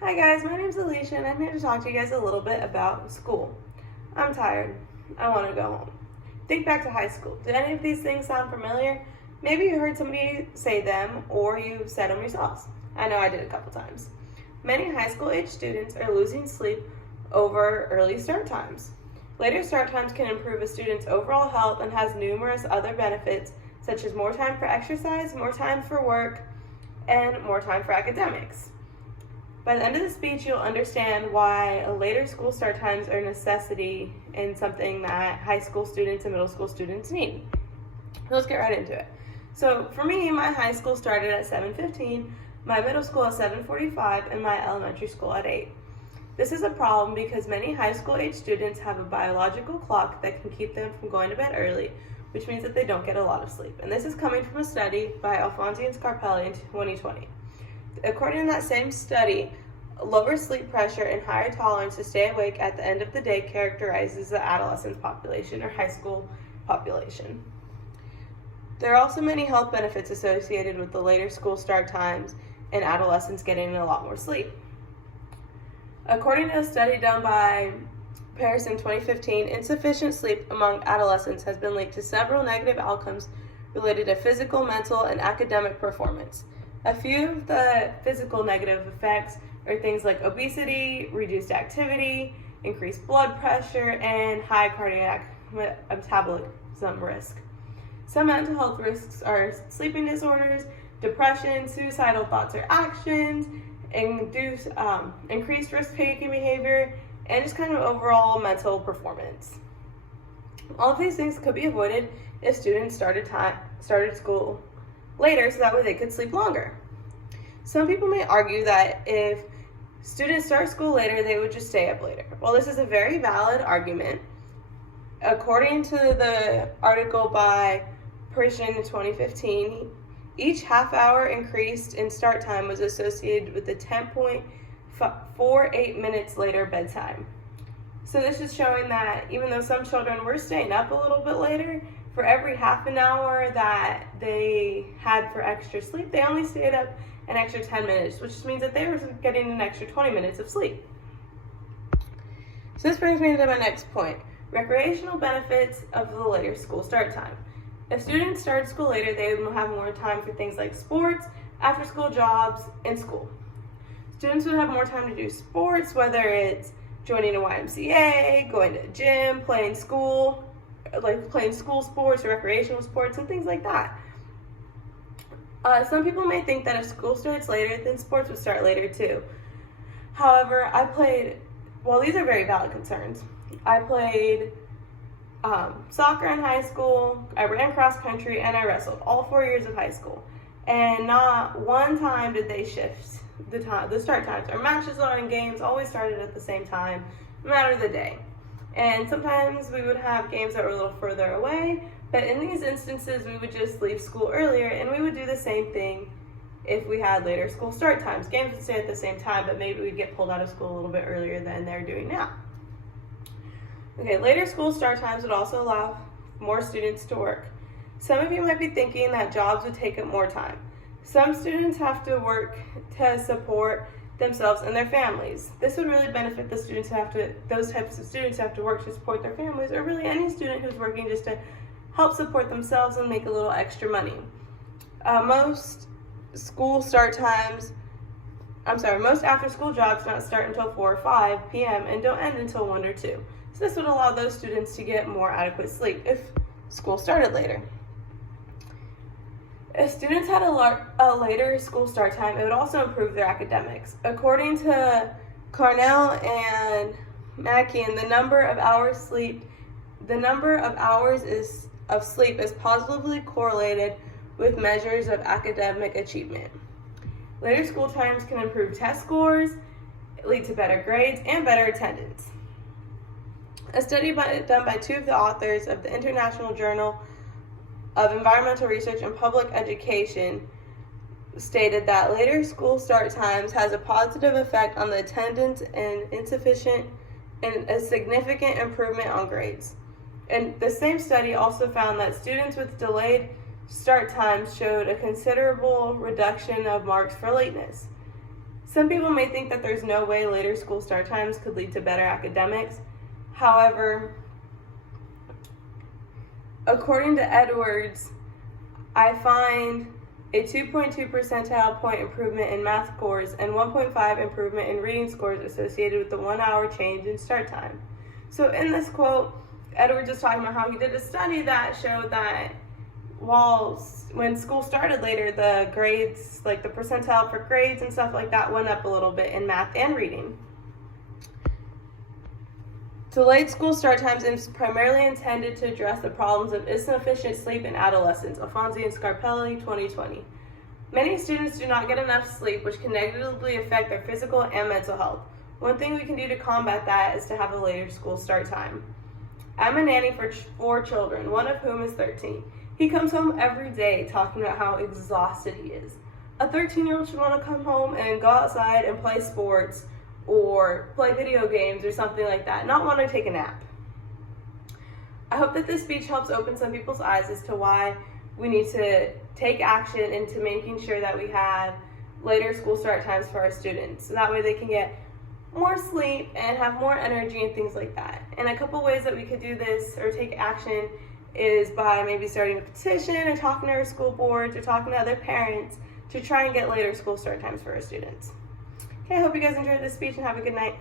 Hi guys, my name is Alicia and I'm here to talk to you guys a little bit about school. I'm tired. I want to go home. Think back to high school. Did any of these things sound familiar? Maybe you heard somebody say them or you said them yourselves. I know I did a couple times. Many high school age students are losing sleep over early start times. Later start times can improve a student's overall health and has numerous other benefits such as more time for exercise, more time for work, and more time for academics. By the end of the speech, you'll understand why later school start times are a necessity and something that high school students and middle school students need. So let's get right into it. So for me, my high school started at 7:15, my middle school at 7:45, and my elementary school at 8. This is a problem because many high school age students have a biological clock that can keep them from going to bed early, which means that they don't get a lot of sleep. And this is coming from a study by Alfonsi and Scarpelli in 2020. According to that same study, lower sleep pressure and higher tolerance to stay awake at the end of the day characterizes the adolescent population or high school population. There are also many health benefits associated with the later school start times and adolescents getting a lot more sleep. According to a study done by Paris in 2015, insufficient sleep among adolescents has been linked to several negative outcomes related to physical, mental, and academic performance. A few of the physical negative effects are things like obesity, reduced activity, increased blood pressure, and high cardiac metabolism risk. Some mental health risks are sleeping disorders, depression, suicidal thoughts or actions, increased risk-taking behavior, and just kind of overall mental performance. All of these things could be avoided if students started school later so that way they could sleep longer. Some people may argue that if students start school later, they would just stay up later. Well, this is a very valid argument. According to the article by Persuasive in 2015, each half-hour increase in start time was associated with a 10.48 minutes later bedtime. So this is showing that even though some children were staying up a little bit later, for every half an hour that they had for extra sleep, they only stayed up an extra 10 minutes, which means that they were getting an extra 20 minutes of sleep. So this brings me to my next point, recreational benefits of the later school start time. If students start school later, they will have more time for things like sports, after-school jobs, and school. Students would have more time to do sports, whether it's joining a YMCA, going to a gym, playing school sports or recreational sports, and things like that. Some people may think that if school starts later, then sports would start later too. However, while these are very valid concerns, I played soccer in high school, I ran cross country, and I wrestled all 4 years of high school. And not one time did they shift the start times. Our matches and games always started at the same time, no matter the day. And sometimes we would have games that were a little further away, but in these instances we would just leave school earlier, and we would do the same thing if we had later school start times. Games would stay at the same time, but maybe we'd get pulled out of school a little bit earlier than they're doing now. Okay, later school start times would also allow more students to work. Some of you might be thinking that jobs would take up more time. Some students have to work to support themselves and their families. This would really benefit those types of students who have to work to support their families, or really any student who's working just to help support themselves and make a little extra money. Most after-school jobs don't start until 4 or 5 p.m. and don't end until 1 or 2. So this would allow those students to get more adequate sleep if school started later. If students had a later school start time, it would also improve their academics. According to Carnell and Mackian, the number of hours of sleep is positively correlated with measures of academic achievement. Later school times can improve test scores, lead to better grades, and better attendance. A study done by two of the authors of the International Journal of Environmental Research and Public Education stated that later school start times has a positive effect on the attendance and a significant improvement on grades. And the same study also found that students with delayed start times showed a considerable reduction of marks for lateness. Some people may think that there's no way later school start times could lead to better academics. However, according to Edwards, I find a 2.2 percentile point improvement in math scores and 1.5 improvement in reading scores associated with the 1 hour change in start time. So in this quote, Edwards is talking about how he did a study that showed that when school started later, the grades, like the percentile for grades and stuff like that, went up a little bit in math and reading. Delayed school start times is primarily intended to address the problems of insufficient sleep in adolescents. Alfonsi and Scarpelli, 2020. Many students do not get enough sleep, which can negatively affect their physical and mental health. One thing we can do to combat that is to have a later school start time. I'm a nanny for 4 children, one of whom is 13. He comes home every day talking about how exhausted he is. A 13-year-old should want to come home and go outside and play sports or play video games or something like that, not want to take a nap. I hope that this speech helps open some people's eyes as to why we need to take action into making sure that we have later school start times for our students. So that way they can get more sleep and have more energy and things like that. And a couple ways that we could do this or take action is by maybe starting a petition or talking to our school boards or talking to other parents to try and get later school start times for our students. Okay, I hope you guys enjoyed this speech and have a good night.